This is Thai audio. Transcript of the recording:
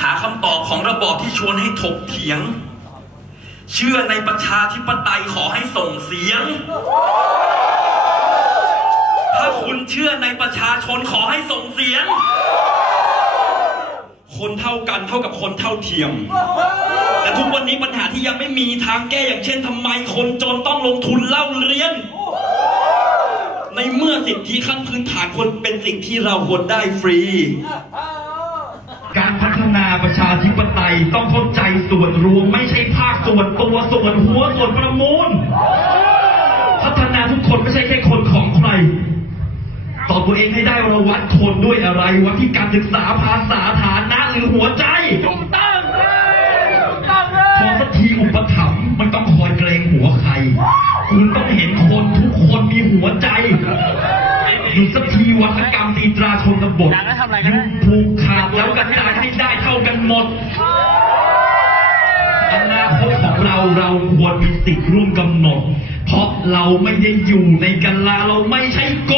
หาคำตอบของระบอบที่ชวนให้ถกเถียง เชื่อในประชาธิปไตยขอให้ส่งเสียง ถ้าคุณเชื่อในประชาชนขอให้ส่งเสียง คนเท่ากันเท่ากับคนเท่าเทียม แต่ทุกวันนี้ปัญหาที่ยังไม่มีทางแก้อย่างเช่นทำไมคนจนต้องลงทุนเล่าเรียนในเมื่อสิทธิขั้นพื้นฐานคนเป็นสิ่งที่เราควรได้ฟรี การพัฒนาประชาธิปไตยต้องเข้าใจส่วนรวมไม่ใช่ภาคส่วนตัวส่วนหัวส่วนประมูล พัฒนาทุกคนไม่ใช่แค่คนของใครตอบตัวเองให้ได้ว่าวัดคนด้วยอะไรวัดที่การศึกษาภาษาฐานะหรือหัวใจถูกต้องเลยถูกต้องเลพอยสักทีอุปถัมภ์มันต้องคอยเกรงหัวใคร คุณต้องเห็นคนทุกคนมีหัวใจหยุดสักทีวัฒกรรมตีตราชนบทยุบผูกขาดแล้วกระจายให้ได้เท่ากันหมด อนาคตของ เราควรมีสิทธิ์ร่วมกำหนด เพราะเราไม่ได้อยู่ในกันลาเราไม่ใช่ก